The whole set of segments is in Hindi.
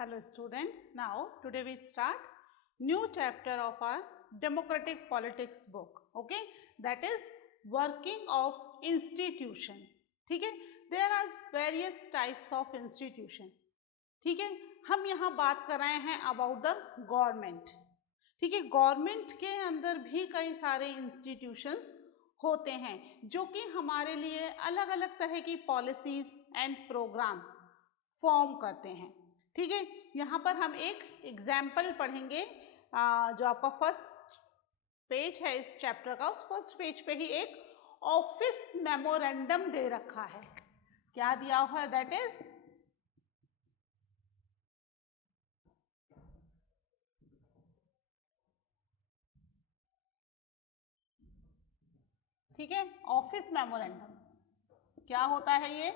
Hello students, now today we start new chapter of our democratic politics book, okay, that is working of institutions. ठीक है, there are various types of institution. ठीक है, हम यहाँ बात कर रहे हैं about the government. ठीक है, गवर्नमेंट के अंदर भी कई सारे इंस्टीट्यूशंस होते हैं जो कि हमारे लिए अलग अलग तरह की पॉलिसीज एंड प्रोग्राम्स फॉर्म करते हैं। ठीक है, यहाँ पर हम एक एग्जाम्पल पढ़ेंगे। जो आपका फर्स्ट पेज है इस चैप्टर का, उस फर्स्ट पेज पे ही एक ऑफिस मेमोरेंडम दे रखा है। क्या दिया हुआ है? दैट इज ठीक है, ऑफिस मेमोरेंडम क्या होता है? ये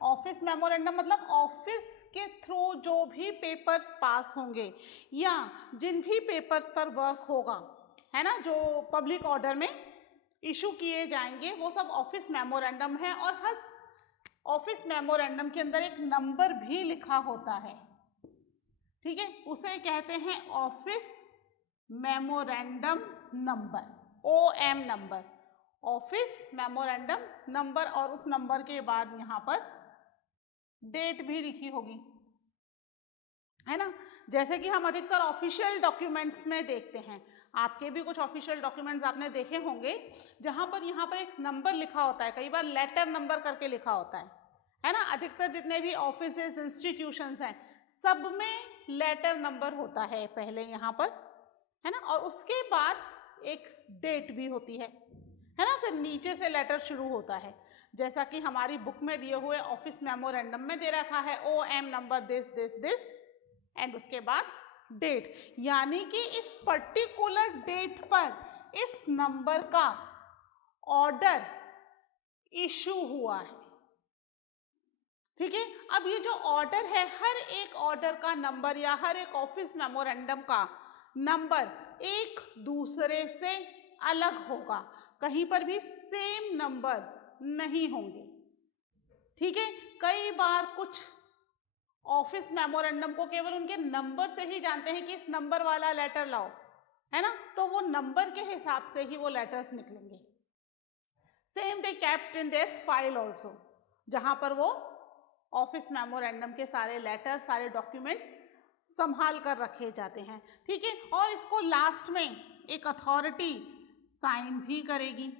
ऑफिस मेमोरेंडम मतलब ऑफिस के थ्रू जो भी पेपर्स पास होंगे या जिन भी पेपर्स पर वर्क होगा, है ना, जो पब्लिक ऑर्डर में इशू किए जाएंगे, वो सब ऑफिस मेमोरेंडम है। और हर ऑफिस मेमोरेंडम के अंदर एक नंबर भी लिखा होता है। ठीक है, उसे कहते हैं office memorandum number, OM number, office memorandum number. और उस नंबर के बाद यहाँ पर डेट भी लिखी होगी, है ना, जैसे कि हम अधिकतर ऑफिशियल डॉक्यूमेंट्स में देखते हैं। आपके भी कुछ ऑफिशियल डॉक्यूमेंट्स आपने देखे होंगे जहां पर यहाँ पर एक नंबर लिखा होता है, कई बार लेटर नंबर करके लिखा होता है ना। अधिकतर जितने भी ऑफिसेस इंस्टीट्यूशंस हैं सब में लेटर नंबर होता है पहले यहाँ पर, है ना, और उसके बाद एक डेट भी होती है ना, फिर नीचे से लेटर शुरू होता है। जैसा कि हमारी बुक में दिए हुए ऑफिस मेमोरेंडम में दे रखा है OM number this this this and उसके बाद डेट, यानी कि इस पर्टिकुलर डेट पर इस नंबर का ऑर्डर इशू हुआ है। ठीक है, अब ये जो ऑर्डर है, हर एक ऑर्डर का नंबर या हर एक ऑफिस मेमोरेंडम का नंबर एक दूसरे से अलग होगा, कहीं पर भी सेम नंबर्स नहीं होंगे। ठीक है, कई बार कुछ ऑफिस मेमोरेंडम को केवल उनके नंबर से ही जानते हैं कि इस नंबर वाला लेटर लाओ, है ना, तो वो नंबर के हिसाब से ही वो लेटर्स निकलेंगे। Same they kept in their file also, जहां पर वो ऑफिस मेमोरेंडम के सारे लेटर, सारे डॉक्यूमेंट्स संभाल कर रखे जाते हैं। ठीक है, और इसको लास्ट में एक अथॉरिटी साइन भी करेगी।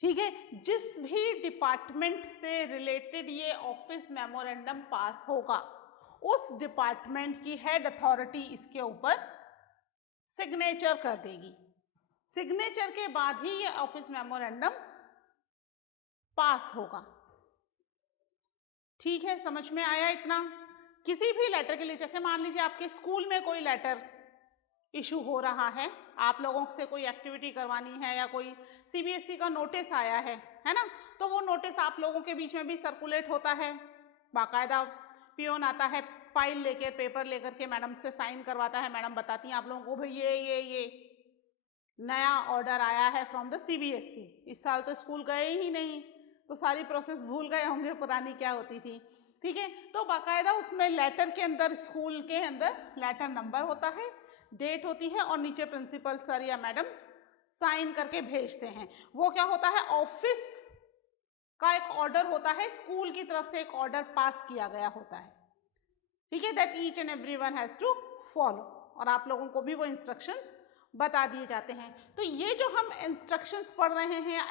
ठीक है, जिस भी डिपार्टमेंट से रिलेटेड ये ऑफिस मेमोरेंडम पास होगा, उस डिपार्टमेंट की हेड अथॉरिटी इसके ऊपर सिग्नेचर कर देगी। सिग्नेचर के बाद ही ये ऑफिस मेमोरेंडम पास होगा। ठीक है, समझ में आया इतना? किसी भी लेटर के लिए, जैसे मान लीजिए आपके स्कूल में कोई लेटर इशू हो रहा है, आप लोगों से कोई एक्टिविटी करवानी है या कोई CBSE का नोटिस आया है ना, तो वो नोटिस आप लोगों के बीच में भी सर्कुलेट होता है, बाकायदा पियोन आता है फाइल लेकर, पेपर लेकर के मैडम से साइन करवाता है, मैडम बताती हैं आप लोगों को भाई ये नया ऑर्डर आया है फ्रॉम द CBSE। इस साल तो स्कूल गए ही नहीं, तो सारी प्रोसेस भूल गए होंगे पुरानी क्या होती थी। ठीक है, तो बाकायदा उसमें लेटर के अंदर, स्कूल के अंदर लेटर नंबर होता है, डेट होती है और नीचे प्रिंसिपल सर या मैडम साइन करके भेजते हैं। वो क्या होता है, ऑफिस का एक ऑर्डर होता है, स्कूल की तरफ से एक ऑर्डर पास किया गया होता है। ठीक है, that each and everyone has to follow, और आप लोगों को भी वो इंस्ट्रक्शंस बता दिए जाते हैं। तो ये जो हम इंस्ट्रक्शंस पढ़ रहे हैं या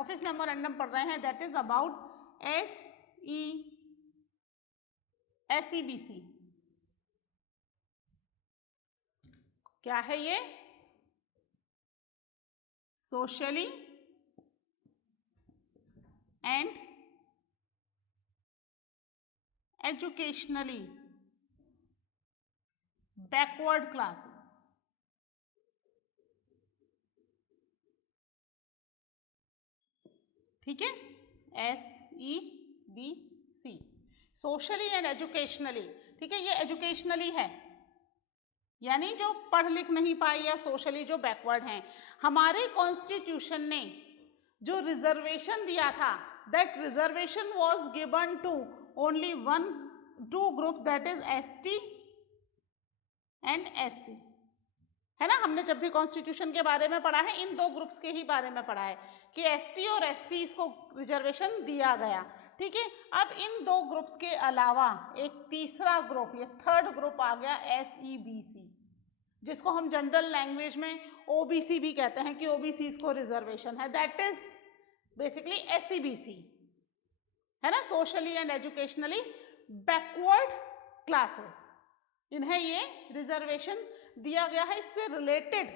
ऑफिस मेमोरेंडम पढ़ रहे हैं, दैट इज अबाउट SEBC। क्या है ये? Socially and educationally backward classes. ठीक है, SEBC, सोशली एंड एजुकेशनली। ठीक है, ये एजुकेशनली है, यानी जो पढ़ लिख नहीं पाए या सोशली जो बैकवर्ड हैं। हमारे कॉन्स्टिट्यूशन ने जो रिजर्वेशन दिया था, that reservation was given to only two groups, that is ST and SC, है ना। हमने जब भी कॉन्स्टिट्यूशन के बारे में पढ़ा है इन दो ग्रुप्स के ही बारे में पढ़ा है कि एसटी और एससी इसको रिजर्वेशन दिया गया, ठीक है। अब इन दो ग्रुप्स के अलावा एक तीसरा ग्रुप, ये थर्ड ग्रुप आ गया एसईबीसी, जिसको हम जनरल लैंग्वेज में ओबीसी भी कहते हैं कि ओबीसी इसको रिजर्वेशन है, दैट इज बेसिकली एसईबीसी, है ना, socially and educationally backward classes, इन्हें ये रिजर्वेशन दिया गया है। इससे रिलेटेड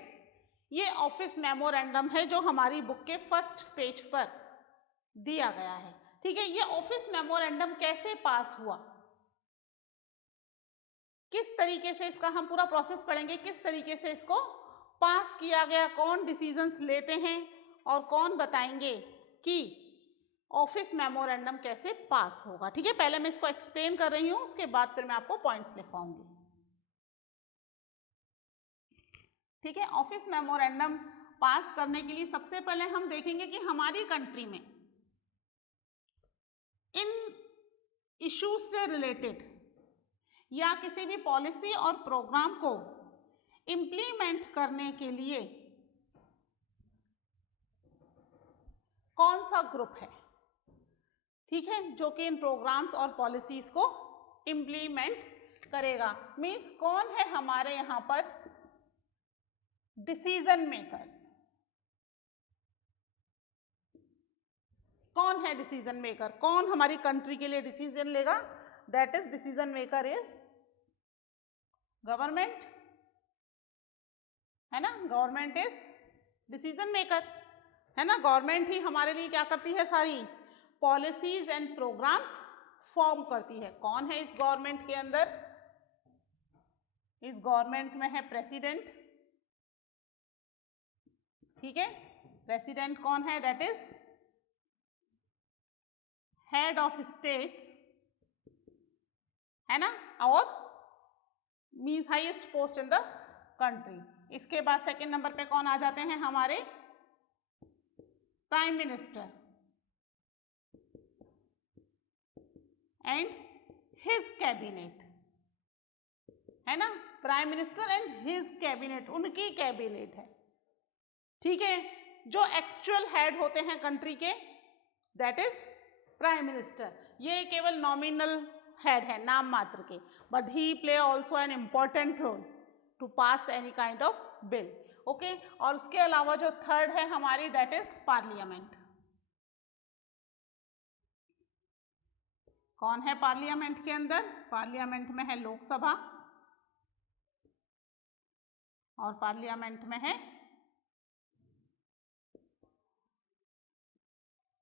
ये ऑफिस मेमोरेंडम है जो हमारी बुक के फर्स्ट पेज पर दिया गया है, ठीक है। ये ऑफिस मेमोरेंडम कैसे पास हुआ, किस तरीके से इसका हम पूरा प्रोसेस पढ़ेंगे, किस तरीके से इसको पास किया गया, कौन डिसीजंस लेते हैं और कौन बताएंगे कि ऑफिस मेमोरेंडम कैसे पास होगा, ठीक है। पहले मैं इसको एक्सप्लेन कर रही हूं, उसके बाद फिर मैं आपको पॉइंट्स लिखवाऊंगी, ठीक है। ऑफिस मेमोरेंडम पास करने के लिए सबसे पहले हम देखेंगे कि हमारी कंट्री में इन इश्यूज से रिलेटेड या किसी भी पॉलिसी और प्रोग्राम को इम्प्लीमेंट करने के लिए कौन सा ग्रुप है, ठीक है, जो कि इन प्रोग्राम्स और पॉलिसीज को इम्प्लीमेंट करेगा। मीन्स कौन है हमारे यहाँ पर डिसीजन मेकर्स, कौन है डिसीजन मेकर, कौन हमारी कंट्री के लिए डिसीजन लेगा, that is decision maker is government, है ना। गवर्नमेंट इज डिसीजन मेकर, है ना। गवर्नमेंट ही हमारे लिए क्या करती है, सारी पॉलिसीज एंड प्रोग्राम्स फॉर्म करती है। कौन है इस गवर्नमेंट के अंदर, इस गवर्नमेंट में है प्रेसिडेंट, ठीक है। प्रेसिडेंट कौन है, that is head of states, है ना, और means highest post in the country. इसके बाद सेकंड नंबर पे कौन आ जाते हैं हमारे prime minister and his cabinet, है ना। Prime minister and his cabinet, उनकी कैबिनेट है, ठीक है। जो एक्चुअल हेड होते हैं कंट्री के, दैट इज प्राइम मिनिस्टर। ये केवल नॉमिनल हेड है, नाम मात्र के, but he play also an important role to pass any kind of bill, okay. और उसके अलावा जो थर्ड है हमारी, दैट इज पार्लियामेंट। कौन है पार्लियामेंट के अंदर, पार्लियामेंट में है लोकसभा और पार्लियामेंट में है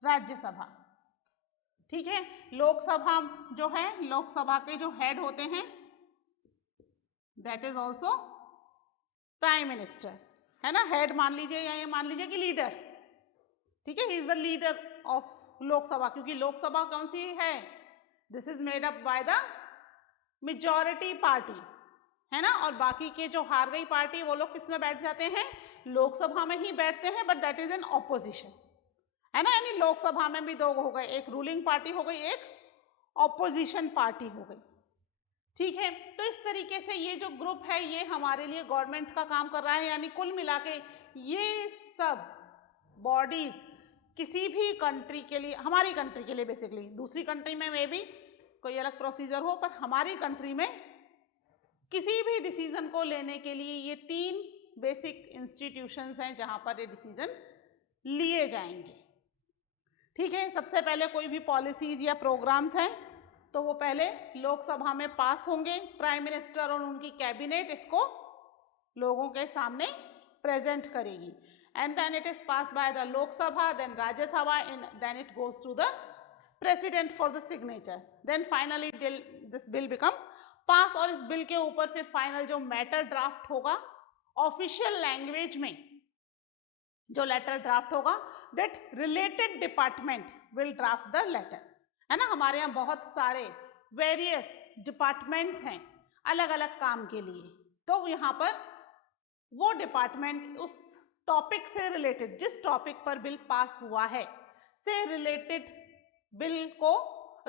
राज्यसभा, ठीक है। लोकसभा जो है, लोकसभा के जो हेड होते हैं, that is also prime minister, है ना। हेड मान लीजिए या ये मान लीजिए कि लीडर, ठीक है, he is the leader of Lok Sabha, क्योंकि लोकसभा कौन सी है, this is made up by the majority party, है ना। और बाकी के जो हार गई पार्टी वो लोग किस में बैठ जाते हैं, लोकसभा में ही बैठते हैं, but that is an opposition, है ना। यानी लोकसभा में भी दो हो गए, एक रूलिंग पार्टी हो गई, एक ऑपोजिशन पार्टी हो गई, ठीक है। तो इस तरीके से ये जो ग्रुप है ये हमारे लिए गवर्नमेंट का काम कर रहा है, यानी कुल मिला के ये सब बॉडीज किसी भी कंट्री के लिए, हमारी कंट्री के लिए बेसिकली, दूसरी कंट्री में मे भी कोई अलग प्रोसीजर हो, पर हमारी कंट्री में किसी भी डिसीजन को लेने के लिए ये तीन बेसिक इंस्टीट्यूशंस हैं जहां पर ये डिसीजन लिए जाएंगे, ठीक है। सबसे पहले कोई भी पॉलिसीज या प्रोग्राम्स हैं तो वो पहले लोकसभा में पास होंगे, प्राइम मिनिस्टर और उनकी कैबिनेट इसको लोगों के सामने प्रेजेंट करेगी, and then it is pass by the Lok Sabha, then Rajya Sabha, and then it goes to the president for the signature, then finally this bill become pass. और इस बिल के ऊपर फिर फाइनल जो मैटर ड्राफ्ट होगा ऑफिशियल लैंग्वेज में, जो लेटर ड्राफ्ट होगा, that related department will draft the letter, है ना। हमारे यहाँ बहुत सारे वेरियस डिपार्टमेंट्स हैं अलग अलग काम के लिए, तो यहाँ पर वो डिपार्टमेंट उस टॉपिक से रिलेटेड, जिस टॉपिक पर बिल पास हुआ है से रिलेटेड बिल को,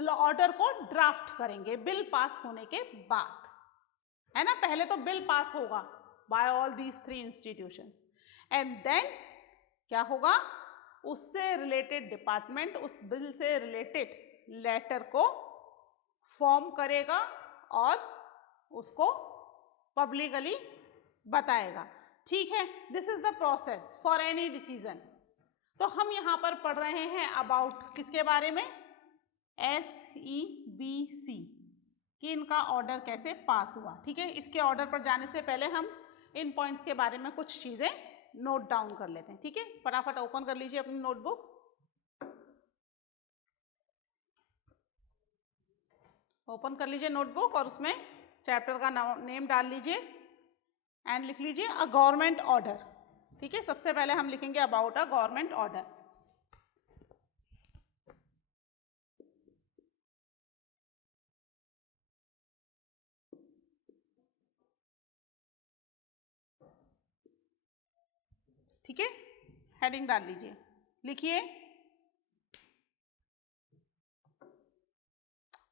ऑर्डर को ड्राफ्ट करेंगे बिल पास होने के बाद, है ना। पहले तो बिल पास होगा by all these 3 institutions and then क्या होगा, उससे रिलेटेड डिपार्टमेंट उस बिल से रिलेटेड लेटर को फॉर्म करेगा और उसको पब्लिकली बताएगा। ठीक है, this is the process for any decision. तो हम यहाँ पर पढ़ रहे हैं अबाउट किसके बारे में, SEBC कि इनका ऑर्डर कैसे पास हुआ। ठीक है, इसके ऑर्डर पर जाने से पहले हम इन पॉइंट्स के बारे में कुछ चीजें नोट डाउन कर लेते हैं। ठीक है, फटाफट ओपन कर लीजिए अपनी नोटबुक्स, ओपन कर लीजिए नोटबुक और उसमें चैप्टर का नेम डाल लीजिए एंड लिख लीजिए अ गवर्नमेंट ऑर्डर। ठीक है, सबसे पहले हम लिखेंगे अबाउट अ गवर्नमेंट ऑर्डर। ठीक है, हेडिंग डाल लीजिए, लिखिए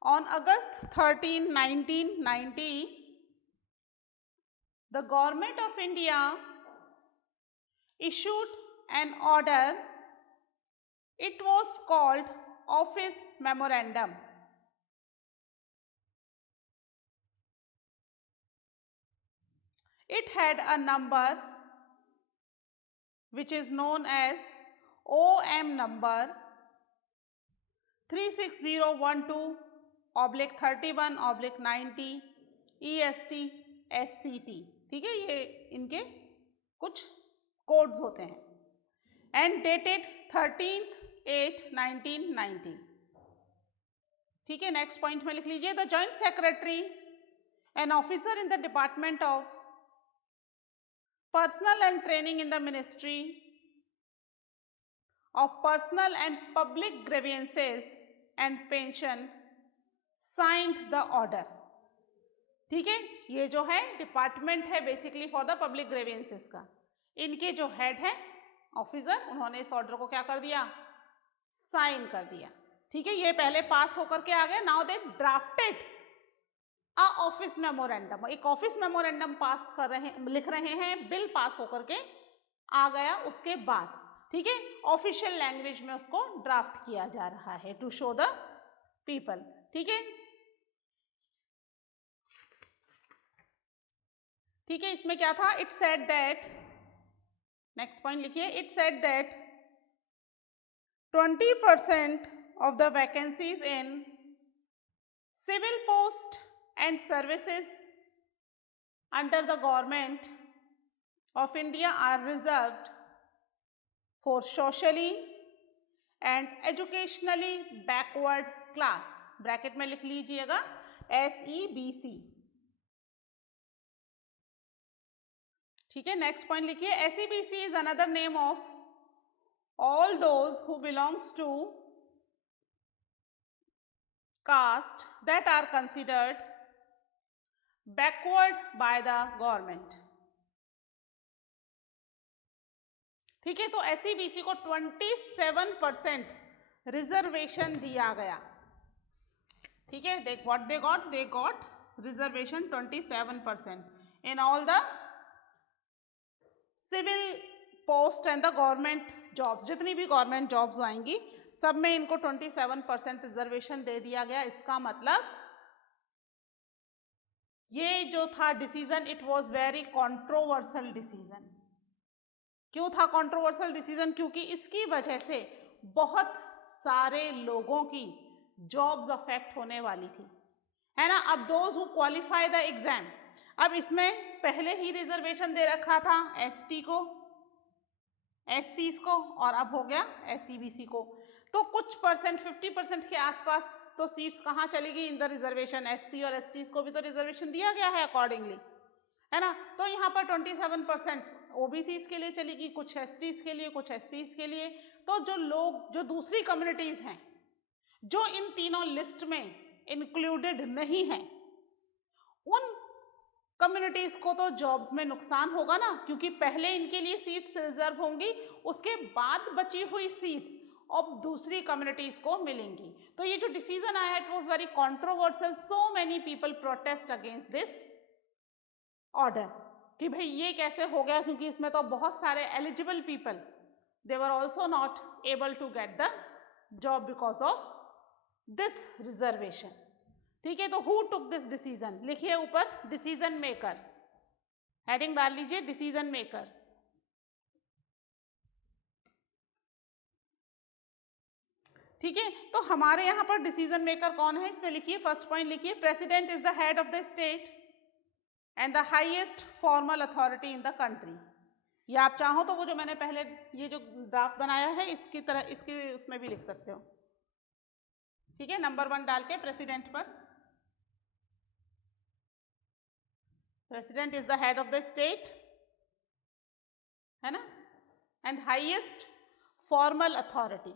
on August 13, 1990 the government of India issued an order. It was called Office Memorandum. It had a number which is known as OM number 36012/31/90 EST SCT। ठीक है, ये इनके कुछ कोड्स होते हैं एंड डेटेड 13/8/1990। ठीक है, नेक्स्ट पॉइंट में लिख लीजिए the joint secretary an officer in the department of personal and training in the ministry of personal and public grievances and pension signed the order. ठीक है, ये जो है डिपार्टमेंट है basically for the public grievances का, इनके जो हेड है ऑफिसर, उन्होंने इस ऑर्डर को क्या कर दिया, साइन कर दिया। ठीक है, ये पहले पास होकर के आ गए, now they drafted a office memorandum, एक ऑफिस मेमोरेंडम पास कर रहे हैं, लिख रहे हैं, बिल पास होकर के आ गया उसके बाद। ठीक है, ऑफिशियल लैंग्वेज में उसको ड्राफ्ट किया जा रहा है टू शो द पीपल। ठीक है, ठीक है, इसमें क्या था, it said that, next point लिखिए, it said that 20% of the vacancies in civil post and services under the government of India are reserved for socially and educationally backward class, bracket में लिख लीजिएगा SEBC। ठीक है, नेक्स्ट पॉइंट लिखिए SEBC is another name of all those who belongs to caste that are considered backward by the government। ठीक है, तो SEBC को 27% रिजर्वेशन दिया गया। ठीक है, they got reservation 27% in all the civil post and the government jobs, जितनी भी गवर्नमेंट जॉब्स आएंगी सब में इनको 27% रिजर्वेशन दे दिया गया। इसका मतलब ये जो था decision, it was very controversial decision. क्यों था कंट्रोवर्शियल डिसीजन, क्योंकि इसकी वजह से बहुत सारे लोगों की जॉब्स अफेक्ट होने वाली थी, है ना। अब those who qualify the exam, अब इसमें पहले ही रिजर्वेशन दे रखा था ST को, SCs को, और अब हो गया SEBC को, तो कुछ परसेंट 50% के आसपास तो सीट्स कहाँ चली गई इन द रिजर्वेशन। SC और STs को भी तो रिजर्वेशन दिया गया है अकॉर्डिंगली, है ना। तो यहाँ पर 27% OBCs के लिए चली गई, कुछ STs के लिए, कुछ SCs के लिए। तो जो लोग, जो दूसरी कम्युनिटीज हैं जो इन तीनों लिस्ट में इंक्लूडेड नहीं है, उन कम्युनिटीज को तो जॉब्स में नुकसान होगा ना, क्योंकि पहले इनके लिए सीट्स रिजर्व होंगी, उसके बाद बची हुई सीट्स अब दूसरी कम्युनिटीज को मिलेंगी। तो ये जो डिसीजन आया it was very controversial, so many people protest against this order कि भाई ये कैसे हो गया, क्योंकि इसमें तो बहुत सारे eligible people they were also not able to get the job because of this reservation. ठीक है, तो हु टुक दिस डिसीजन, लिखिए ऊपर डिसीजन मेकर्स, हेडिंग डाल लीजिए डिसीजन मेकर्स। ठीक है, तो हमारे यहाँ पर डिसीजन मेकर कौन है इसमें लिखिए, फर्स्ट पॉइंट लिखिए, president is the head of the state and the highest formal authority in the country. या आप चाहो तो वो जो मैंने पहले ये जो ड्राफ्ट बनाया है इसकी तरह इसके उसमें भी लिख सकते हो। ठीक है, नंबर 1 डाल के प्रेसिडेंट पर, president is the head of the state, है ना, and highest formal authority.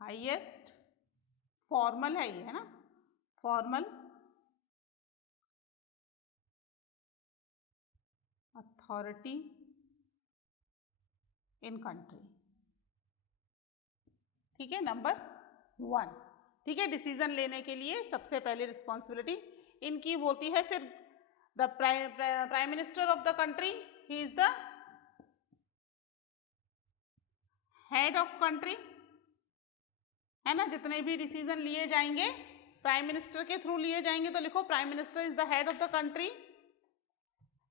Highest formal है ये, है ना, फॉर्मल अथॉरिटी इन कंट्री। ठीक है, नंबर 1। ठीक है, डिसीजन लेने के लिए सबसे पहले रिस्पॉन्सिबिलिटी इनकी होती है। फिर the prime minister of the country, he is the head of country, है ना, जितने भी डिसीजन लिए जाएंगे प्राइम मिनिस्टर के थ्रू लिए जाएंगे, तो लिखो prime minister is the head of the country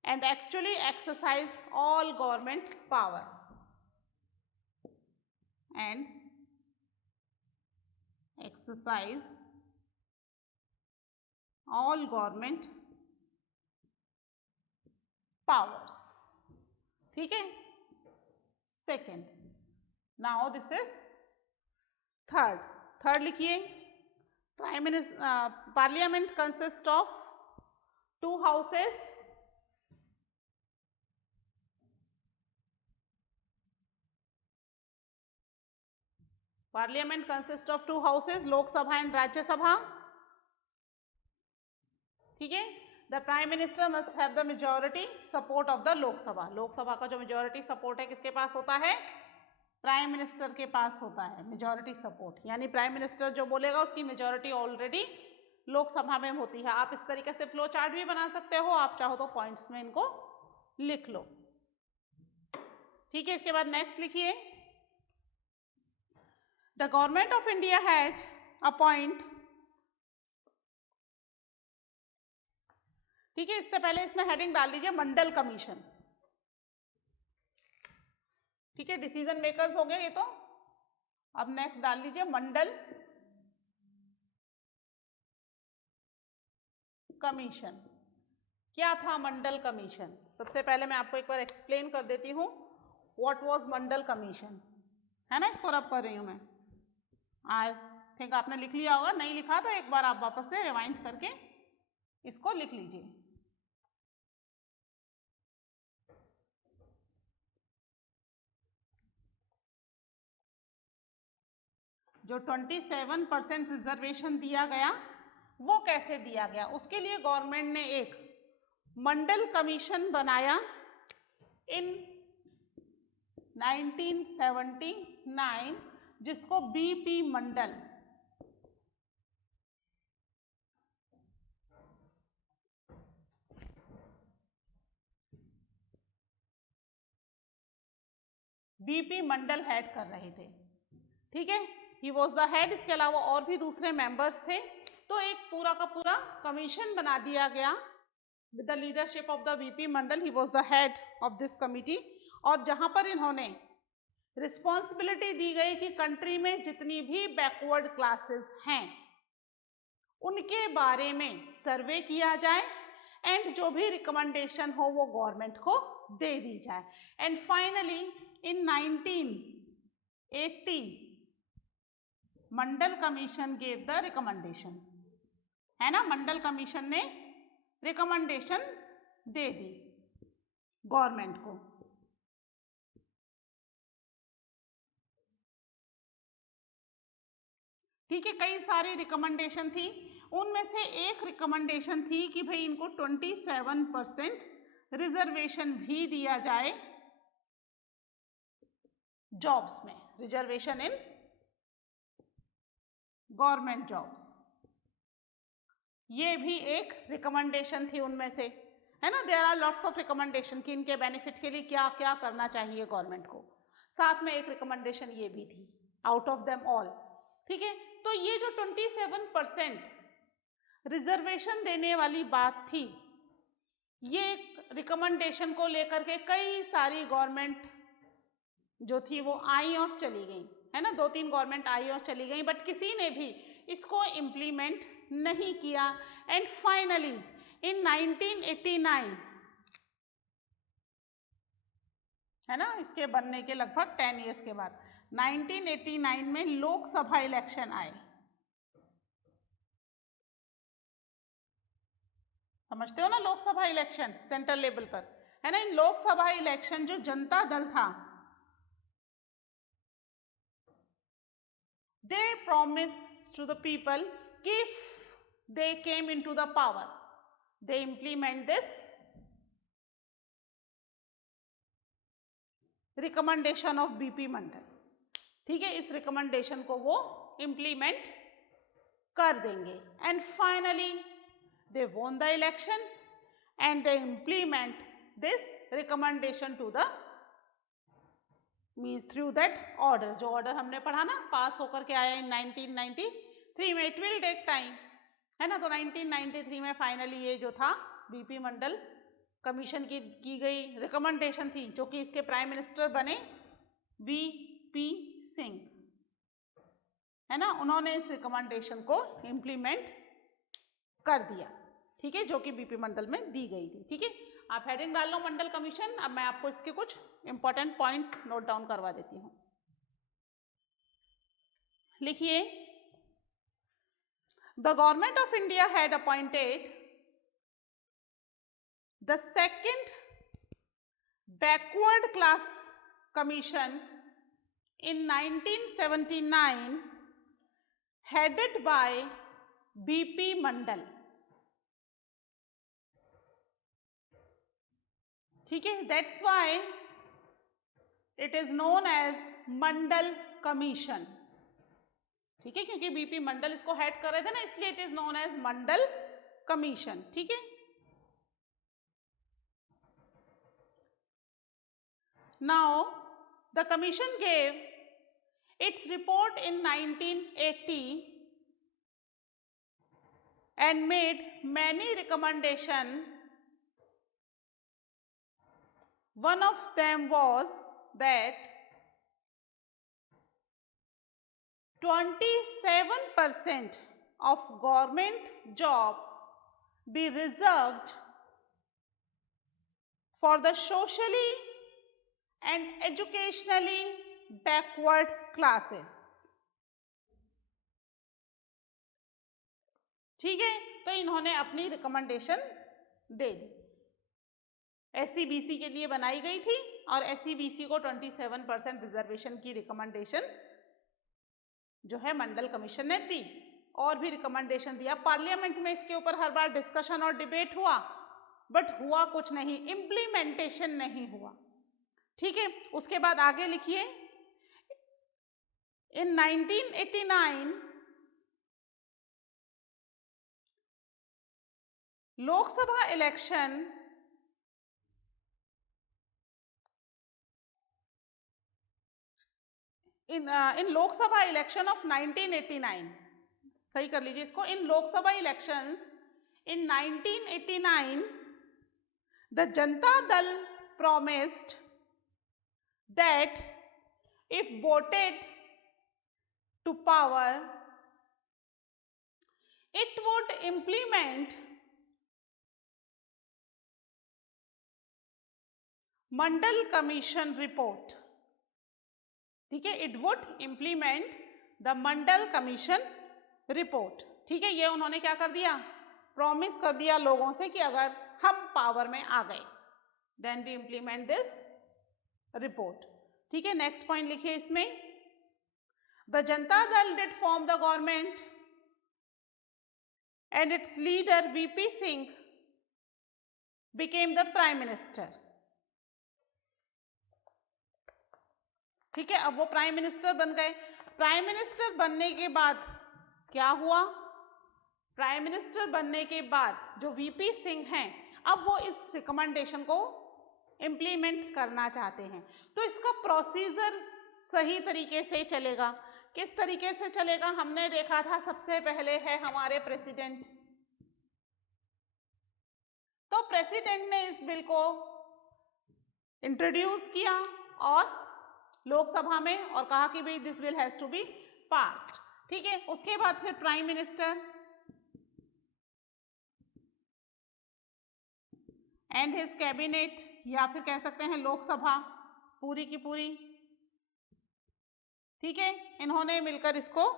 and actually exercise all government power and exercise all government powers। ठीक है, second, now this is third लिखिए, prime minister parliament consist of 2 houses, parliament consist of 2 houses, Lok Sabha and Rajya Sabha. ठीक है, the prime minister must have the majority support of the Lok Sabha. Lok Sabha का जो मेजॉरिटी सपोर्ट है किसके पास होता है, प्राइम मिनिस्टर के पास होता है मेजॉरिटी सपोर्ट, यानी प्राइम मिनिस्टर जो बोलेगा उसकी मेजॉरिटी ऑलरेडी लोकसभा में होती है। आप इस तरीके से फ्लो चार्ट भी बना सकते हो, आप चाहो तो पॉइंट्स में इनको लिख लो। ठीक है, इसके बाद नेक्स्ट लिखिए, The government of India had appoint, ठीक है, इससे पहले इसमें हेडिंग डाल दीजिए मंडल कमीशन। ठीक है, डिसीजन मेकर्स हो गए ये तो, अब नेक्स्ट डाल लीजिए मंडल कमीशन। क्या था मंडल कमीशन, सबसे पहले मैं आपको एक बार एक्सप्लेन कर देती हूँ व्हाट वाज मंडल कमीशन, है ना, इसको रब कर रही हूँ मैं। आई थिंक आपने लिख लिया होगा, नहीं लिखा तो एक बार आप वापस से रिवाइंड करके इसको लिख लीजिए। जो 27% रिजर्वेशन दिया गया वो कैसे दिया गया, उसके लिए गवर्नमेंट ने एक मंडल कमीशन बनाया इन 1979, जिसको बीपी मंडल, बीपी मंडल हेड कर रहे थे। ठीक है, ही वॉज द हेड, इसके अलावा और भी दूसरे मेंबर्स थे, तो एक पूरा का पूरा कमीशन बना दिया गया with the leadership of the BP Mandal, he was the head of this committee. और जहां पर इन्होंने रिस्पॉन्सिबिलिटी दी गई कि कंट्री में जितनी भी बैकवर्ड क्लासेस हैं उनके बारे में सर्वे किया जाए एंड जो भी रिकमेंडेशन हो वो गवर्नमेंट को दे दी जाए। And finally in 1980 Mandal commission gave the recommendation, है ना, मंडल कमीशन ने रिकमेंडेशन दे दी गवर्नमेंट को। ठीक है, कई सारी रिकमेंडेशन थी, उनमें से एक रिकमेंडेशन थी कि भाई इनको 27% रिजर्वेशन भी दिया जाए जॉब्स में, रिजर्वेशन इन गवर्नमेंट जॉब्स। ये भी एक रिकमेंडेशन थी उनमें से, है ना। There are lots of recommendation कि इनके बेनिफिट के लिए क्या क्या करना चाहिए गवर्नमेंट को। साथ में एक रिकमेंडेशन ये भी थी आउट ऑफ देम ऑल। ठीक है, तो ये जो 27% रिजर्वेशन देने वाली बात थी, ये रिकमेंडेशन को लेकर के कई सारी गवर्नमेंट जो थी वो आई और चली गई, है ना। 2-3 गवर्नमेंट आई और चली गई, बट किसी ने भी इसको इम्प्लीमेंट नहीं किया। एंड फाइनली इन 1989, है ना, इसके बनने के लगभग 10 ईयर्स के बाद 1989 में लोकसभा इलेक्शन आए। समझते हो ना, लोकसभा इलेक्शन सेंट्रल लेवल पर, है ना। इन लोकसभा इलेक्शन जो जनता दल था, they promised to the people if they came into the power, they implement this recommendation of BP Mandal. ठीक है, इस रिकमेंडेशन को वो इम्प्लीमेंट कर देंगे। And finally they won the election and they implement this recommendation to the means through that order। जो ऑर्डर हमने पढ़ा ना, पास होकर के आया इन 1993 में। इट विल टेक टाइम, है ना। तो 1993 में फाइनली ये जो था बीपी मंडल कमीशन की गई रिकमेंडेशन थी, जो कि इसके प्राइम मिनिस्टर बने वीपी सिंह, है ना। उन्होंने इस रिकमेंडेशन को इम्प्लीमेंट कर दिया, ठीक है, जो कि बीपी मंडल में दी गई थी। ठीक है, आप हेडिंग डाल लो मंडल कमीशन। अब मैं आपको इसके कुछ इंपॉर्टेंट पॉइंट्स नोट डाउन करवा देती हूँ। लिखिए, the government of India had appointed the second backward class commission in 1979 headed by BP Mandal। ठीक है, that's why it is known as Mandal commission. ठीक है, क्योंकि बीपी मंडल इसको हेड कर रहे थे ना, इसलिए it is known as Mandal commission. ठीक है, now the commission gave its report in 1980 and made many recommendations. One of them was that 27% of government jobs be reserved for the socially and educationally backward classes। ठीक है, तो इन्होंने अपनी रिकमेंडेशन दे दी। एससीबीसी के लिए बनाई गई थी और एससीबीसी को 27% रिजर्वेशन की रिकमेंडेशन जो है मंडल कमीशन ने दी। और भी रिकमेंडेशन दिया, पार्लियामेंट में इसके ऊपर हर बार डिस्कशन और डिबेट हुआ, बट हुआ कुछ नहीं, इम्प्लीमेंटेशन नहीं हुआ। ठीक है, उसके बाद आगे लिखिए, in 1989 Lok Sabha election in Lok Sabha election of 1989, सही कर लीजिए इसको, इन Lok Sabha elections in 1989 the Janata Dal promised that if voted to power it would implement Mandal commission report. ठीक है, it would implement the Mandal commission report. ठीक है, ये उन्होंने क्या कर दिया, प्रॉमिस कर दिया लोगों से कि अगर हम पावर में आ गए then we implement this report. ठीक है, नेक्स्ट पॉइंट लिखिए इसमें, The Janata Dal did form the government and its leader VP Singh became the prime minister. ठीक है, अब वो प्राइम मिनिस्टर बन गए. प्राइम मिनिस्टर बनने के बाद क्या हुआ? प्राइम मिनिस्टर बनने के बाद जो वीपी सिंह हैं, अब वो इस रिकमेंडेशन को इम्प्लीमेंट करना चाहते हैं. तो इसका प्रोसीजर सही तरीके से चलेगा. किस तरीके से चलेगा? हमने देखा था सबसे पहले है हमारे प्रेसिडेंट. तो प्रेसिडेंट ने इस बिल को इंट्रोड्यूस किया और लोकसभा में और कहा कि भाई this bill has to be passed. ठीक है, उसके बाद फिर prime minister and his cabinet, या फिर कह सकते हैं लोकसभा पूरी की पूरी, ठीक है, इन्होंने मिलकर इसको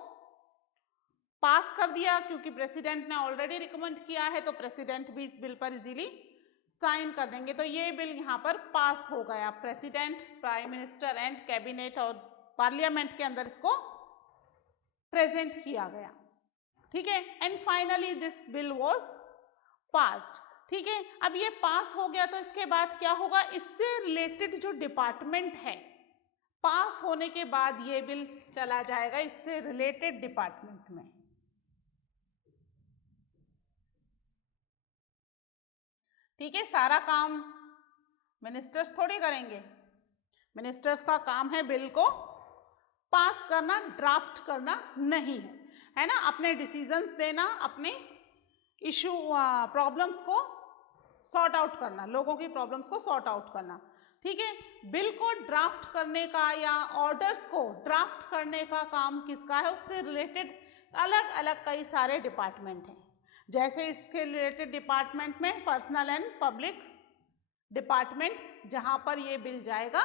पास कर दिया. क्योंकि प्रेसिडेंट ने ऑलरेडी रिकमेंड किया है तो प्रेसिडेंट भी इस बिल पर इजीली साइन कर देंगे. तो ये बिल यहाँ पर पास हो गया. President, prime minister and cabinet और पार्लियामेंट के अंदर इसको प्रेजेंट किया गया. ठीक है, and finally this bill was passed. ठीक है, अब ये पास हो गया तो इसके बाद क्या होगा? इससे रिलेटेड जो डिपार्टमेंट है, पास होने के बाद ये बिल चला जाएगा इससे रिलेटेड डिपार्टमेंट में. ठीक है, सारा काम मिनिस्टर्स थोड़ी करेंगे. मिनिस्टर्स का काम है बिल को पास करना, ड्राफ्ट करना नहीं है, है ना. अपने डिसीजंस देना, अपने इशू प्रॉब्लम्स को सॉर्ट आउट करना, लोगों की प्रॉब्लम्स को सॉर्ट आउट करना. ठीक है, बिल को ड्राफ्ट करने का या ऑर्डर्स को ड्राफ्ट करने का काम किसका है? उससे रिलेटेड अलग अलग कई सारे डिपार्टमेंट हैं. जैसे इसके रिलेटेड डिपार्टमेंट में पर्सनल एंड पब्लिक डिपार्टमेंट, जहां पर ये बिल जाएगा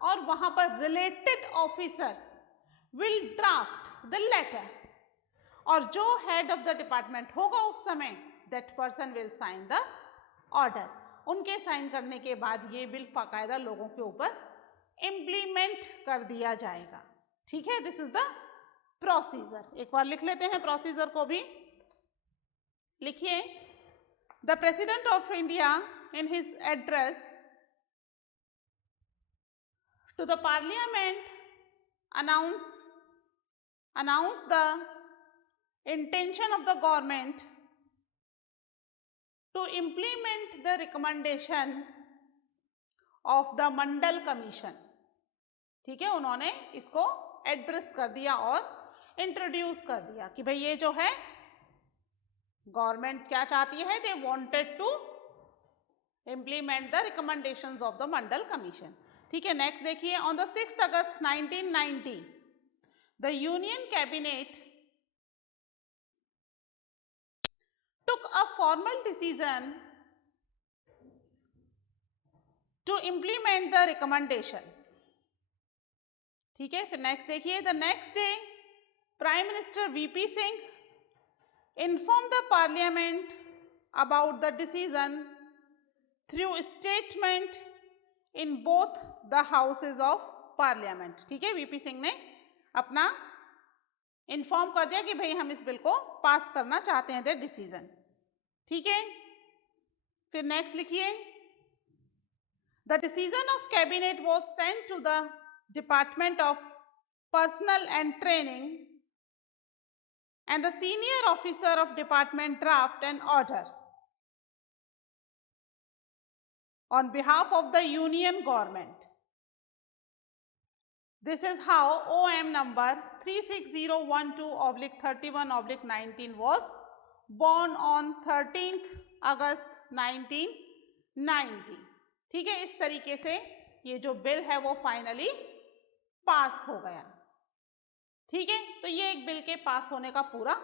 और वहां पर related officers will draft the letter, और जो हेड ऑफ द डिपार्टमेंट होगा उस समय that person will sign the order. उनके साइन करने के बाद ये बिल बाकायदा लोगों के ऊपर इम्प्लीमेंट कर दिया जाएगा. ठीक है, दिस इज द प्रोसीजर. एक बार लिख लेते हैं प्रोसीजर को भी. लिखिए, the president of India in his address to the parliament announce the intention of the government to implement the recommendation of the Mandal commission. ठीक है, उन्होंने इसको एड्रेस कर दिया और इंट्रोड्यूस कर दिया कि भाई ये जो है गवर्नमेंट क्या चाहती है, they wanted to implement the recommendations of the Mandal commission. ठीक है, नेक्स्ट देखिए. On the 6 August 1990 the union cabinet took a formal decision to implement the recommendations. ठीक है, फिर नेक्स्ट देखिए. The next day prime minister VP Singh informed the parliament about the decision through statement in both the houses of parliament. ठीक है, वीपी सिंह ने अपना इन्फॉर्म कर दिया कि भाई हम इस बिल को पास करना चाहते हैं, द डिसीजन. ठीक है, फिर नेक्स्ट लिखिए. The decision of cabinet was sent to the department of personal and training and the senior officer of department draft an order on behalf of the union government. This is how OM number 36012/31/19 was born on 13th August 1990. ठीक है, इस तरीके से ये जो बिल है वो फाइनली पास हो गया. ठीक है, तो ये एक बिल के पास होने का पूरा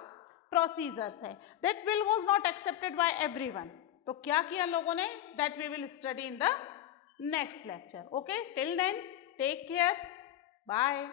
प्रोसीजर्स है. That bill was not accepted by everyone. तो क्या किया लोगों ने? That we will study in the next lecture. Okay, till then take care, bye.